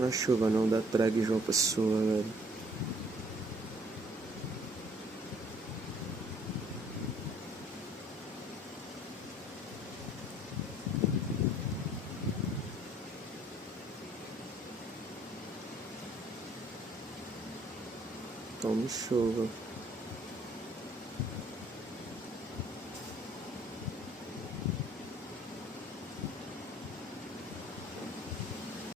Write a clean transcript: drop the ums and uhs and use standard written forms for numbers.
A chuva não dá trégua em João Pessoa, velho. Tome chuva.